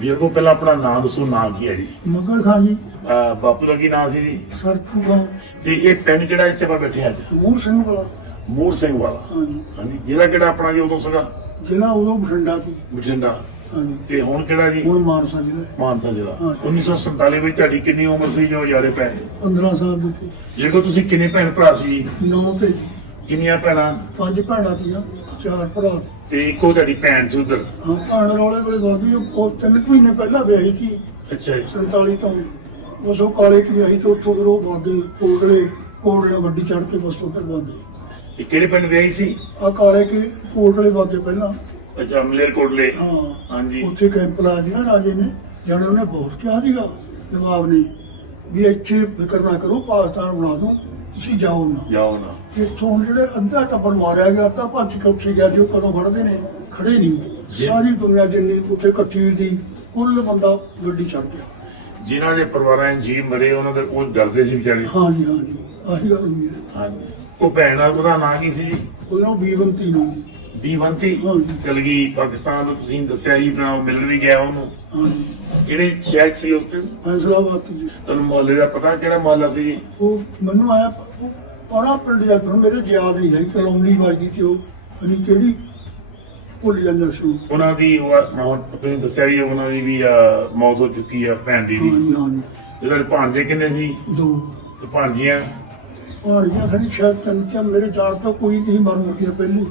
ਵੀਰ ਕੋ ਪਹਿਲਾਂ ਆਪਣਾ ਨਾਮ ਦੱਸੋ, ਨਾਮ ਕੀ ਹੈ ਜੀ? ਮੱਗਰ ਖਾਂ ਜੀ। ਬਾਪੂ ਦਾ ਕੀ ਨਾਮ ਸੀ ਜੀ? ਸਰਪੂਗਾ। ਤੇ ਇਹ ਪਿੰਡ ਕਿਹੜਾ ਇੱਥੇ ਆਪਾਂ ਬੈਠੇ ਅੱਜ? ਮੂਰ ਸਿੰਘ ਵਾਲਾ। ਮੂਰ ਸਿੰਘ ਵਾਲਾ। ਹਾਂਜੀ। ਹਾਂਜੀ, ਜ਼ਿਲ੍ਹਾ ਕਿਹੜਾ ਆਪਣਾ ਜੀ ਉਦੋਂ ਸੀਗਾ? ਜ਼ਿਲ੍ਹਾ ਉਦੋਂ ਬਠਿੰਡਾ ਸੀ। ਬਠਿੰਡਾ। ਹਾਂਜੀ। ਤੇ ਹੁਣ ਕਿਹੜਾ ਜੀ? ਹੁਣ ਮਾਨਸਾ ਜ਼ਿਲ੍ਹਾ। ਮਾਨਸਾ ਜ਼ਿਲ੍ਹਾ। ਹਾਂ। 1947 ਵਿੱਚ ਤੁਹਾਡੀ ਕਿੰਨੀ ਉਮਰ ਸੀ ਜੋ ਯਾਰੇ ਪੈ? 15 ਸਾਲ ਦੀ ਸੀ। ਜੇ ਤੁਸੀਂ ਕਿੰਨੇ ਭੈਣ ਭਰਾ ਸੀ? 9 ਤੇ ਕਿੰਨੀਆਂ ਭੈਣਾਂ? 5 ਭੈਣਾਂ ਸੀਆਂ, 4 ਭਰਾ ਸੀ। ਤੇ ਇੱਕੋ ਤੁਹਾਡੀ ਭੈਣ ਸੀ ਉਧਰ? ਹਾਂ, ਭੈਣ ਰੌਲੇ ਵੇਲੇ ਵਾਗੀ ਉਹ 3 ਮਹੀਨੇ ਪਹਿਲਾਂ ਵਿਆਹੀ ਸੀ। ਅੱਛਾ ਜੀ। 47 ਤੋਂ ਬਸ ਉਹ ਕਾਲੇ ਕੀ ਵਿਆਹੀ ਤੇ ਉੱਥੋਂ ਫਿਰ ਉਹ ਵਾਗੇ ਕੋਟਲੇ ਗੱਡੀ ਚੜ੍ਹ ਕੇ ਬਸ ਉੱਧਰ ਵਾਗੇ। ਤੇ ਕਿਹੜੇ ਪਿੰਡ ਵਿਆਹੀ ਸੀ? ਆ ਕਾਲੇ ਕੇ ਕੋਟਲੇ ਵਾਗੇ ਪਹਿਲਾਂ। ਅੱਛਾ, ਮਲੇਰਕੋਟਲੇ। ਹਾਂ। ਹਾਂਜੀ। ਉੱਥੇ ਕੈਂਪ ਲਾ ਦਿੱਤਾ ਰਾਜੇ ਨੇ, ਜਾਣੇ ਉਹਨੇ ਬਹੁਤ ਕਿਹਾ ਸੀਗਾ ਨਵਾਬ ਨੇ ਵੀ ਇੱਥੇ ਫਿਕਰ ਨਾ ਕਰੋ, ਪਾਕਿਸਤਾਨ ਬਣਾ ਦੂੰ, ਤੁਸੀਂ ਜਾਓ ਨਾ। ਜਾਓ ਨਾ। ਇੱਥੋਂ ਹੁਣ ਜਿਹੜੇ ਅੱਧਾ ਟੱਬਰ ਮਾਰਿਆ ਗਿਆ, ਅੱਧਾ ਭੱਜ ਕੇ ਉੱਥੇ ਗਿਆ ਸੀ। ਉਹ ਕਦੋਂ ਫੜਦੇ ਨੇ? ਖੜੇ ਨਹੀਂ। ਸਾਰੀ ਦੁਨੀਆ ਜਿੰਨੀ ਉੱਥੇ ਇਕੱਠੀ ਹੋਈ ਸੀ, ਕੁੱਲ ਬੰਦਾ ਗੱਡੀ ਚੜ ਗਿਆ। ਜਿਨ੍ਹਾਂ ਦੇ ਪਰਿਵਾਰਾਂ ਦੇ ਜੀਅ ਮਰੇ ਉਹਨਾਂ ਦੇ ਉਹ ਡਰਦੇ ਸੀ ਵਿਚਾਰੇ। ਹਾਂਜੀ ਹਾਂਜੀ, ਆਹੀ ਗੱਲ ਹੋਈ ਹੈ। ਹਾਂਜੀ। ਉਹ ਭੈਣ ਆ, ਉਹਦਾ ਨਾਂ ਕੀ ਸੀ? ਉਹਨਾਂ ਨੂੰ ਬੀਵੰਤੀ ਨੂੰ। ਬੀਵੰਤੀ ਹਾਂਜੀ। ਚਲ ਗਈ ਪਾਕਿਸਤਾਨ ਤੋਂ, ਤੁਸੀਂ ਦੱਸਿਆ ਸੀ ਨਾ, ਉਹ ਮਿਲ ਵੀ ਗਿਆ ਉਹਨੂੰ। ਹਾਂਜੀ। ਕਿਹੜੇ ਸ਼ਹਿਰ ਸੀ ਉੱਥੇ? ਫੈਸਲਾਬਾਦ ਸੀ ਜੀ। ਤੁਹਾਨੂੰ ਮੁਹੱਲੇ ਦਾ ਪਤਾ ਕਿਹੜਾ ਮੁਹੱਲਾ ਸੀ ਜੀ? ਉਹ ਮੈਨੂੰ ਆਇਆ ਪਾਣਾ ਪਿੰਡ ਜਾ ਕੇ, ਹੁਣ ਮੇਰੇ ਯਾਦ ਨਹੀਂ ਹੈ ਕਲੋਨੀ ਵੱਜਦੀ ਤੇ ਉਹ ਨਹੀਂ ਕਿਹੜੀ ਭੁੱਲ ਜਾਂਦਾ ਸੀ ਉਹ। ਉਹਨਾਂ ਦੀ ਹੁਣ ਤੁਸੀਂ ਦੱਸਿਆ ਵੀ ਉਹਨਾਂ ਦੀ ਵੀ ਮੌਤ ਹੋ ਚੁੱਕੀ ਆ, ਭੈਣ ਦੀ ਵੀ। ਹਾਂਜੀ ਹਾਂਜੀ। ਤੇ ਤੁਹਾਡੇ ਭਾਂਜੇ ਕਿੰਨੇ ਸੀ? 2 ਤੇ ਭਾਂਜੀਆਂ? ਭਾਣਜੀਆਂ ਖਰੀ ਸ਼ਾਇਦ 3 ਮੇਰੇ ਜਾਣ ਤੋਂ ਕੋਈ ਨਹੀਂ ਮਰ ਮੁਰ ਗਿਆ ਪਹਿਲੀ।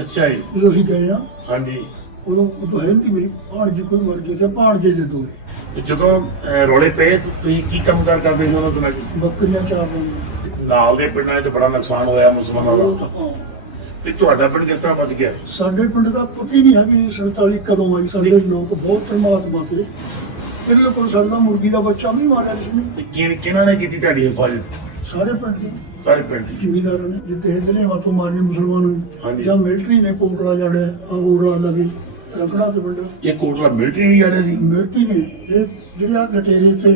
ਅੱਛਾ ਜੀ। ਜਦੋਂ ਅਸੀਂ ਗਏ ਆ ਹਾਂਜੀ। ਉਦੋਂ ਹੈ ਨਹੀਂ ਮੇਰੀ ਭਾਣਜੀ, ਕੋਈ ਮਰ ਗਈ ਤੇ ਭਾਣਜੇ ਦੇ 2 ਤੇ ਜਦੋਂ ਰੌਲੇ ਪਏ ਤੁਸੀਂ ਕੀ ਕੰਮਕਾਰ ਕਰਦੇ ਸੀ ਉਹਨਾਂ ਦਿਨਾਂ 'ਚ? ਬੱਕਰੀਆਂ ਚਾਰ ਲੈਂਦੇ। ਨਾਲ ਦੇ ਪਿੰਡਾਂ 'ਚ ਬੜਾ ਨੁਕਸਾਨ ਹੋਇਆ ਮੁਸਲਮਾਨਾਂ ਦਾ। ਹਾਂ। ਤੇ ਤੁਹਾਡਾ ਪਿੰਡ ਕਿਸ ਤਰ੍ਹਾਂ ਬਚ ਗਿਆ? ਸਾਡੇ ਪਿੰਡ ਦਾ ਪਤਾ ਹੀ ਨਹੀਂ ਹੈ ਵੀ 47 ਕਦੋਂ ਆਈ। ਸਾਡੇ ਲੋਕ ਬਹੁਤ ਪਰਮਾਤਮਾ ਤੇ ਇਹਦੇ ਕੋਲ ਸਾਡਾ ਮੁਰਗੀ ਦਾ ਬੱਚਾ ਵੀ ਮਾਰਿਆ ਕਿਸੇ ਨੇ। ਤੇ ਕਿਹਨਾਂ ਨੇ ਕੀਤੀ ਤੁਹਾਡੀ ਹਿਫਾਜ਼ਤ? ਸਾਰੇ ਪਿੰਡ ਦੇ ਸਾਰੇ ਪਿੰਡ ਦੀ? ਜ਼ਿਮੀਦਾਰਾਂ ਨੇ ਜਿੱਤੇ ਇਹਦੇ ਵਾਪਸ ਮਾਰਨੇ ਮੁਸਲਮਾਨ ਹਾਂਜੀ। ਜਾਂ ਮਿਲਟਰੀ ਨੇ ਕੋਟਲਾ ਜੜਿਆ ਆ ਕੋਟਲਾ ਲੱਗੇ ਰਖਣਾ ਤੇ ਪਿੰਡ ਇਹ ਕੋਟਲਾ ਮਿਲਟਰੀ ਵੀ ਜਾਣਿਆ ਸੀ? ਮਿਲਟਰੀ ਨੇ ਇਹ ਜਿਹੜੇ ਆ ਲਟੇਰੇ ਤੇ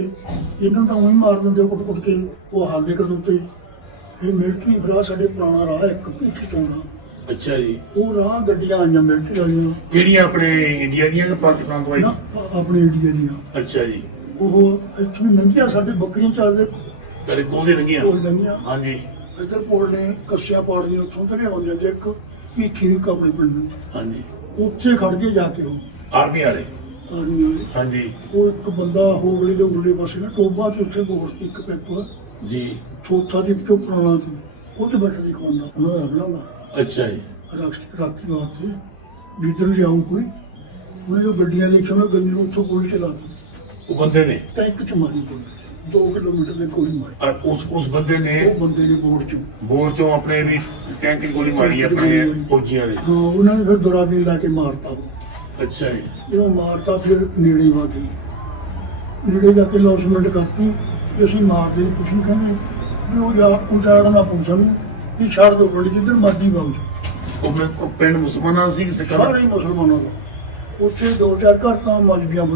ਇਹਨਾਂ ਤਾਂ ਉਹੀ ਮਾਰ ਦਿੰਦੇ ਕੁੱਟ ਕੁੱਟ ਕੇ ਉਹ ਹਾਲ ਦੇ ਕਦੋਂ ਤੇ ਇਹ ਮਿਲਟਰੀ ਭਰਾ ਸਾਡੇ ਪੁਰਾਣਾ ਰਾਹ ਇੱਕ ਭਿੱਖ ਚੋਣਾ। ਅੱਛਾ ਜੀ। ਉਹ ਰਾਹ ਗੱਡੀਆਂ ਆਈਆਂ ਮਿਲਟਰੀ ਵਾਲੀਆਂ ਕਿਹੜੀਆਂ ਆਪਣੇ ਇੰਡੀਆ ਦੀਆਂ ਕਿ ਪਾਕਿਸਤਾਨ ਤੋਂ ਆਈ? ਨਾ ਆਪਣੇ ਇੰਡੀਆ ਦੀਆਂ। ਅੱਛਾ ਜੀ। ਉਹ ਇੱਥੋਂ ਲੰਘਿਆ ਸਾਡੇ ਬੱਕਰੀਆਂ ਚੱਲਦੇ ਤੇਰੇ ਕੋਲ ਦੇ ਲੰਗੀਆਂ? ਕੋਲ ਲੰਘਿਆ। ਹਾਂਜੀ। ਇੱਧਰ ਪੁਲ ਨੇ ਕੱਸਿਆ ਪਾੜਦੀਆਂ ਉੱਥੋਂ ਤੇ ਆਉਣ ਜਾਂਦੇ ਇੱਕ ਭੀਖੀ ਨੂੰ ਆਪਣੇ ਪਿੰਡ ਨੂੰ ਹਾਂਜੀ। ਉੱਥੇ ਖੜ ਕੇ ਜਾ ਕੇ ਉਹ ਆਰਮੀ ਵਾਲੇ? ਆਰਮੀ ਵਾਲੇ ਹਾਂਜੀ। ਉਹ ਇੱਕ ਬੰਦਾ ਹੋਗਲੇ ਦੇ ਉਰਲੇ ਪਾਸੇ ਨਾ ਟੋਬਾ ਤੇ ਉੱਥੇ ਬਹੁਤ ਇੱਕ ਪੈਪਰ ਜੀ। ਥੋਥਾ ਦੀ ਪਿਓ ਪੁਰਾਣਾ ਸੀ, ਉਹ ਤੇ ਬੈਠਾ ਇੱਕ ਬੰਦਾ ਉਹਨਾਂ ਦਾ ਰਗੜਾ ਦਾ ਅੱਛਾ ਜੀ। ਰਾਖੀ ਵਾਸਤੇ ਜਿੱਧਰ ਜਾਊ ਕੋਈ ਉਹਨੇ ਉਹ ਗੱਡੀਆਂ ਦੇਖਿਆ, ਉਹਨਾਂ ਗੱਡੀ ਨੂੰ ਉੱਥੋਂ ਗੋਲੀ ਚਲਾਤੀ। ਉਹ ਬੰਦੇ ਨੇ ਟੈਂਕ ਚ ਮਾਰੀ ਗੋਲੀ, 2 ਕਿਲੋਮੀਟਰ ਦੇ ਗੋਲੀ ਮਾਰੀ। ਔਰ ਉਸ ਬੰਦੇ ਨੇ ਉਹ ਬੰਦੇ ਨੇ ਬੋਰਡ ਚੋਂ ਬੋਰ ਚੋਂ ਆਪਣੇ ਵੀ ਟੈਂਕ 'ਚ ਗੋਲੀ ਮਾਰੀ ਆਪਣੇ ਫੌਜੀਆਂ ਦੇ? ਹਾਂ, ਉਹਨਾਂ ਨੇ ਫਿਰ ਦੁਰਾਬੀ ਲਾ ਕੇ ਮਾਰਤਾ ਉਹ। ਅੱਛਾ ਜੀ। ਜਦੋਂ ਮਾਰਤਾ ਫਿਰ ਨੇੜੇ ਵਾਗੀ, ਨੇੜੇ ਜਾ ਕੇ ਲੌਸਮੈਂਟ ਕਰਤੀ ਵੀ ਅਸੀਂ ਮਾਰਦੇ ਨਹੀਂ, ਕੁਛ ਨਹੀਂ ਕਹਿੰਦੇ ਵੀ ਉਹ ਉਜਾੜਨਾ ਪਊ ਸਾਨੂੰ, ਵੀ ਛੱਡ ਦੋ ਪਿੰਡ ਜਿੱਧਰ ਮਰਜ਼ੀ ਵਗ ਜਾਓ। ਉਹ ਪਿੰਡ ਮੁਸਲਮਾਨਾਂ ਸੀ ਕਿ ਸਿੱਖਾਂ ਦਾ? ਸਾਰੇ ਹੀ ਮੁਸਲਮਾਨਾਂ ਦਾ। ਉੱਥੇ 2-4 ਘਰ ਤਾਂ ਮਜਬੀਆਂ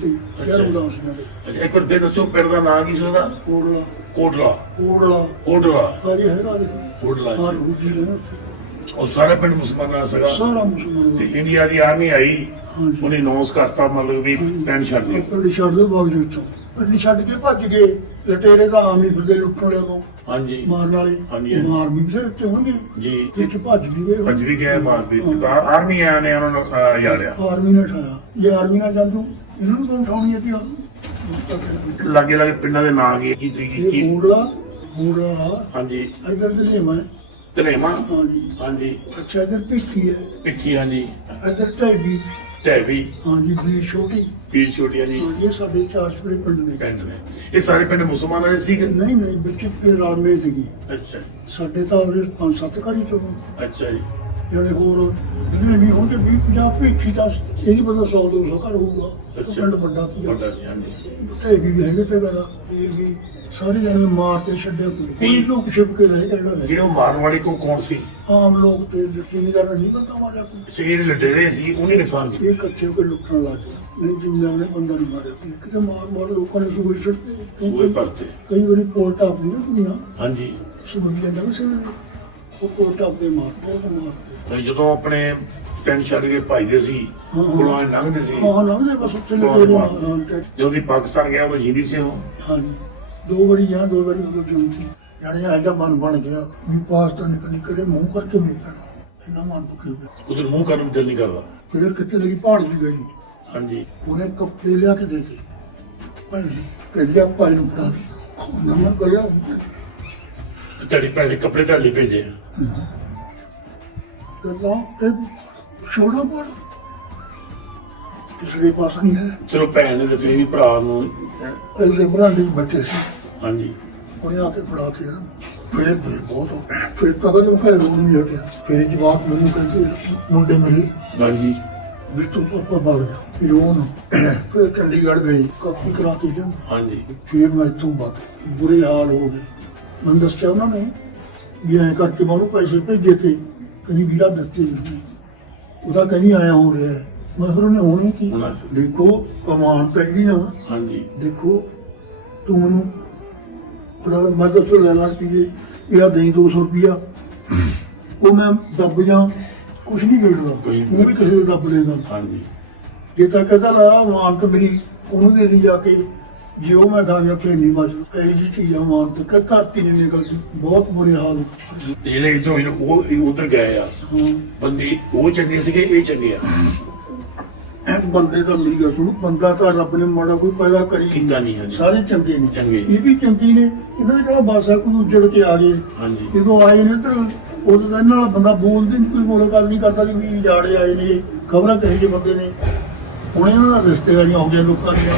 ਤੇ ਯਾਰ ਉਦਾਸੀਆਂ ਦੇ। ਅੱਛਾ, ਇੱਕ ਵਾਰ ਫੇਰ ਦੱਸੋ ਪਿੰਡ ਦਾ ਨਾਂ ਕੀ ਸੀ ਉਹਦਾ? ਕੋਟਲਾ ਕੋਟਲਾ? ਕੋਟਲਾ ਕੋਟਲਾ। ਸਾਰੀ ਹੈਗਾ ਦੇ ਕੋਟਲਾ ਹਾਂ, ਜੀ। ਰੂਜੀ ਰਹੇ ਉੱਥੇ ਉਹ ਸਾਰਾ ਪਿੰਡ ਮੁਸਲਮਾਨਾਂ ਦਾ ਸੀਗਾ? ਸਾਰਾ ਮੁਸਲਮਾਨ ਤੇ ਇੰਡੀਆ ਦੀ ਆਰਮੀ ਆਈ, ਹਾਂਜੀ। ਉਹਨੇ ਅਨਾਉਂਸ ਕਰਤਾ ਮਤਲਬ ਵੀ ਪਿੰਡ ਛੱਡ ਦਿਓ। ਪਿੰਡ ਛੱਡ ਦਿਓ, ਵਗ ਜਾਓ ਇੱਥੋਂ। ਪਿੰਡ ਛੱਡ ਕੇ ਭੱਜ ਗਏ। ਲਟੇਰੇ ਤਾਂ ਆਮ ਹੀ ਫਿਰਦੇ ਲੁੱਟਣ ਵਾਲਿਆਂ ਨੂੰ ਹਾਂਜੀ। ਮਾਰਨ ਵਾਲੇ। ਹਾਂਜੀ। ਮਾਰ ਵੀ ਫਿਰ ਉੱਤੇ ਹੋਣਗੇ ਜੀ। ਇੱਥੇ ਭੱਜ ਵੀ ਗਏ। ਭੱਜ ਵੀ ਗਏ, ਮਾਰ ਵੀ। ਆਰਮੀ ਆਇਆ ਨੇ ਉਹਨਾਂ ਨੂੰ ਯਾਰਿਆ। ਆਰਮੀ ਨੇ ਉਠਾਇਆ। ਜੇ ਆਰਮੀ ਨਾਲ ਜਾਂਦੂ ਇਹਨਾਂ ਨੂੰ ਕੌਣ ਉਠਾਉਣੀ ਹੈ? ਤੇ ਲਾਗੇ ਲਾਗੇ ਪਿੰਡਾਂ ਦੇ ਨਾਂ ਕੀ ਕੀ ਇਹ ਕੀ? ਮੂੜਾ ਹਾਂਜੀ। ਇੱਧਰ ਦੇ ਮੈਂ ਧਨੇਮਾ? ਹਾਂਜੀ। ਹਾਂਜੀ। ਅੱਛਾ, ਇੱਧਰ ਭਿੱਖੀ ਹੈ, ਪਿੱਖੀ? ਹਾਂਜੀ। ਇੱਧਰ ਢੈਬੀ। ਢੈਵੀ? ਹਾਂਜੀ। ਵੀਰ ਛੋਟੀ। ਪੀਰ ਛੋਟੀਆਂ ਜੀ। ਹਾਂਜੀ, ਇਹ ਸਾਡੇ 4 ਛੋਟੇ ਪਿੰਡ ਨੇ। ਪਿੰਡ ਨੇ ਇਹ ਸਾਰੇ ਪਿੰਡ ਮੁਸਲਮਾਨਾਂ ਦੇ ਸੀਗੇ? ਨਹੀਂ ਨਹੀਂ, ਵਿੱਚ ਰਲਮੇ ਸੀਗੀ। ਅੱਛਾ ਜੀ। ਸਾਡੇ ਤਾਂ ਉਰੇ 5-7 ਘਰ ਹੀ ਤੋਂ ਅੱਛਾ ਜੀ। ਜਿਹੜੇ ਹੋਰ ਜਿਹੜੇ ਵੀ ਹੋਣਗੇ 20-50 ਭਿੱਖੀ ਤਾਂ ਇਹ ਨਹੀਂ ਪਤਾ 100-200 ਘਰ ਹੋਊਗਾ। ਉਹ ਅੱਛਾ। ਪਿੰਡ ਵੱਡਾ ਸੀ। ਵੱਡਾ ਸੀ। ਹਾਂਜੀ। ਢੇਗੀ ਵੀ ਹੈਗੇ ਤੇ ਘਰ ਵੀਰ ਵੀ ਸਾਰੇ ਜਣੇ ਮਾਰ ਕੇ ਛੱਡਿਆ। ਕੋਈ ਲੋਕ ਛਿਪ ਕੇ ਰਹਿ ਗਿਆ। ਜਿਹੜੇ ਉਹ ਮਾਰਨ ਵਾਲੇ ਕੌਣ ਸੀ? ਆਮ ਲੋਕ ਤੇ ਜ਼ਿਮੀਦਾਰ ਨਹੀਂ ਪਤਾ ਮਾਰਿਆ ਕੋਈ। ਜਿਹੜੇ ਲਟੇਰੇ ਸੀ ਉਹਨੇ ਨੁਕਸਾਨ ਕੀਤਾ? ਇਹ ਇਕੱਠੇ ਹੋ ਕੇ ਲੁੱਟਣ ਲੱਗ ਗਏ। ਨਹੀਂ, ਜ਼ਿਮੀਦਾਰ ਨੇ ਬੰਦਾ ਨਹੀਂ ਮਾਰਿਆ। ਕਿਤੇ ਮਾਰ ਲੋਕਾਂ ਨੇ ਸੂਏ ਛੱਡਦੇ। ਸੂਏ ਭਰਤੇ। ਕਈ ਵਾਰੀ ਪੋਲ ਟਾਪ ਨਹੀਂ ਦੁਨੀਆ ਹਾਂਜੀ। ਸਮਝ ਜਾਂਦਾ ਵੀ ਸੀ ਉਹ ਪੋਲ ਟਾਪ ਦੇ ਮਾਰਦੇ। ਤੇ ਜਦੋਂ ਆਪਣੇ ਟੈਂਟ ਛੱਡ ਕੇ ਭਜਦੇ ਸੀ ਹਾਂ। ਪੁਲਾਂ ਲੰਘਦੇ ਸੀ ਹਾਂ ਲੰਘਦੇ ਬਸ ਉੱਥੇ ਲੱਗੇ ਨੇ। ਜਦੋਂ ਦੀ ਪਾਕਿਸਤਾਨ ਗਿਆ ਉਹ ਜਿੰਦੀ ਸੀ ਉਹ ਹਾਂਜੀ 2 ਵਾਰੀ ਗਿਆ 2 ਵਾਰੀ ਉਹ ਜੁੰਤੀ ਜਾਣੇ ਆਜਾ ਬਣ ਗਿਆ ਵੀ ਪਾਕਿਸਤਾਨ ਕਦੀ ਕਦੇ ਮੂੰਹ ਕਰਕੇ ਨਹੀਂ ਪੈਣਾ ਇੰਨਾ ਮਨ ਦੁਖੀ ਹੋ ਗਿਆ। ਉਧਰ ਮੂੰਹ ਕਰਨ ਨੂੰ ਦਿਲ ਨਹੀਂ ਕਰਦਾ। ਫਿਰ ਕਿੱਥੇ ਲੱਗੀ ਪਹਾੜ ਵੀ ਗਈ ਹਾਂਜੀ ਉਹਨੇ ਕੱਪੜੇ ਲਿਆ ਕੇ ਦੇਤੇ ਭਾਈ ਕਹਿੰਦੀ ਆ ਭਾਈ ਨੂੰ ਫੜਾ ਦੇ ਨਾ ਮੈਂ ਗਿਆ ਤੁਹਾਡੀ ਭੈਣ ਨੇ ਕੱਪੜੇ ਤੁਹਾਡੇ ਲਈ ਭੇਜੇ ਗੱਲਾਂ ਇਹ ਛੋੜਾ ਪੜ ਕਿਸੇ ਦੇ ਪਾਸ ਨਹੀਂ ਹੈ। ਚਲੋ ਭੈਣ ਨੇ ਤੇ ਫਿਰ ਵੀ ਭਰਾ ਨੂੰ ਐਸੇ ਬਰਾਂਡੇ ਬੱਚੇ ਸੀ ਹਾਂਜੀ ਉਹਨੇ ਆ ਕੇ ਫੜਾ ਤੇ ਫਿਰ ਬਹੁਤ ਹੋ ਗਿਆ। ਫਿਰ ਕਦਰ ਨੂੰ ਘਰ ਨੂੰ ਨਹੀਂ ਹਟਿਆ। ਫਿਰ ਜਵਾਬ ਮੈਨੂੰ ਕਹਿੰਦੇ ਮੁੰਡੇ ਮੇਰੇ ਹਾਂਜੀ ਵੀ ਤੂੰ ਪਾਪਾ ਬਾਗ ਜਾ ਫਿਰ ਉਹ ਫਿਰ ਚੰਡੀਗੜ੍ਹ ਗਈ ਕਾਪੀ ਕਰਾ ਕੇ ਦੇ ਹਾਂਜੀ ਫਿਰ ਮੈਂ ਇੱਥੋਂ ਬਾਅਦ ਬੁਰੇ ਹਾਲ ਹੋ ਗਏ। ਮੈਨੂੰ ਦੱਸਿਆ ਉਹਨਾਂ ਨੇ ਵੀ ਐਂ ਕਰਕੇ ਮੈਂ ਉਹਨੂੰ ਪੈਸੇ ਭੇਜੇ ਤੇ ਕਹਿੰਦੀ ਵੀਰਾ ਦਿੱਤੇ ਨਹੀਂ ਉਹਦਾ ਕਹਿੰਦੀ ਆਇਆ ਹੋ ਰਿਹਾ ਹੈ। ਮੈਂ ਫਿਰ ਉਹਨੇ ਹੋਣੀ ਕੀ ਹੋਣਾ ਸੀ। ਦੇਖੋ ਕਮਾਨ ਪੈਂਦੀ ਨਾ ਹਾਂਜੀ ਦੇਖੋ ਤੂੰ ਮੈਨੂੰ ਥੋੜਾ ਮੈਂ ਦੱਸੋ ਲੈ ਲਾ ਪੀਏ ਇਹ ਦੇਈ 200 ਰੁਪਿਆ ਉਹ ਮੈਂ ਦੱਬ ਜਾ ਕੁਛ ਨਹੀਂ ਵੇੜਦਾ ਕੋਈ ਉਹ ਵੀ ਕਿਸੇ ਦੇ ਦੱਬ ਦੇਗਾ। ਹਾਂਜੀ ਜੇ ਤਾਂ ਕਹਿੰਦਾ ਲਾ ਮਾਨਤ ਮੇਰੀ ਉਹਨੂੰ ਦੇ ਦੀ ਜਾ ਕੇ ਜੇ ਉਹ ਮੈਂ ਖਾ ਗਿਆ ਫਿਰ ਨਹੀਂ ਬਚ ਇਹ ਜੀ ਚੀਜ਼ ਆ ਮਾਨਤ ਕਿ ਧਰਤੀ ਨਹੀਂ ਨਿਕਲਦੀ ਬਹੁਤ ਬੁਰੇ ਹਾਲ ਹੋ ਗਏ। ਤੇ ਜਿਹੜੇ ਇੱਧਰੋਂ ਉਹ ਉਧਰ ਗਏ ਆ ਹਾਂ ਬੰਦੇ ਉਹ ਚੰਗੇ ਸੀਗੇ ਇਹ ਚੰਗੇ ਆ ਇਹ ਬੰਦੇ ਤਾਂ ਮੇਰੀ ਗੱਲ ਸੁਣੋ ਬੰਦਾ ਤਾਂ ਰੱਬ ਨੇ ਮਾੜਾ ਕੋਈ ਪੈਦਾ ਕਰੀ ਚੰਗਾ ਨਹੀਂ ਹੈ ਸਾਰੇ ਚੰਗੇ ਨੇ ਚੰਗੇ। ਇਹ ਵੀ ਚੰਗੇ ਨੇ ਇਹਨਾਂ ਦੇ ਕਿਹੜਾ ਬਾਸਾ ਕੋਈ ਉੱਜੜ ਕੇ ਆ ਗਏ ਹਾਂਜੀ ਜਦੋਂ ਆਏ ਨੇ ਤਾਂ ਉਦੋਂ ਤਾਂ ਇਹਨਾਂ ਨਾਲ ਬੰਦਾ ਬੋਲਦੇ ਨਹੀਂ ਕੋਈ ਬੋਲ ਗੱਲ ਨਹੀਂ ਕਰਦਾ ਵੀ ਜਾੜੇ ਆਏ ਨੇ ਖਬਰਾਂ ਕਹੇ ਜਿਹੇ ਬੰਦੇ ਨੇ ਹੁਣ ਇਹਨਾਂ ਨਾਲ ਰਿਸ਼ਤੇਦਾਰੀਆਂ ਹੋ ਗਈਆਂ ਲੋਕਾਂ ਦੀਆਂ।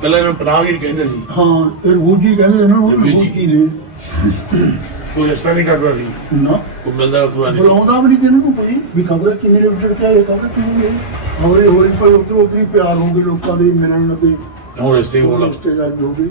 ਪਹਿਲਾਂ ਇਹਨਾਂ ਨੂੰ ਪਨਾਹਗੀਰ ਕਹਿੰਦੇ ਸੀ ਹਾਂ ਫਿਰ ਰੂਜੀ ਕਹਿੰਦੇ ਇਹਨਾਂ ਨੂੰ ਰੂਜੀ। ਰੂਜੀ ਨੇ ਕੋਈ ਇਸ ਤਰ੍ਹਾਂ ਨਹੀਂ ਕਰਦਾ ਸੀ ਨਾ ਉਹ ਮਿਲਦਾ ਪਤਾ ਨਹੀਂ ਬੁਲਾਉਂਦਾ ਵੀ ਨਹੀਂ ਇਹਨਾਂ ਨੂੰ ਕੋਈ ਵੀ ਖਬਰ ਕਿੰਨੇ ਦੇ ਉੱਜੜ ਕੇ ਆਏ ਖਬਰ ਕਿੰਨੀ ਗਈ ਹੌਲੀ ਹੌਲੀ ਪਰ ਉਧਰ ਉਧਰ ਹੀ ਪਿਆਰ ਹੋ ਗਏ ਲੋਕਾਂ ਦੇ ਮਿਲਣ ਲੱਗੇ ਹੁਣ ਇਸੇ ਹੋਣਾ ਰਿਸ਼ਤੇਦਾਰ ਹੋ ਗਏ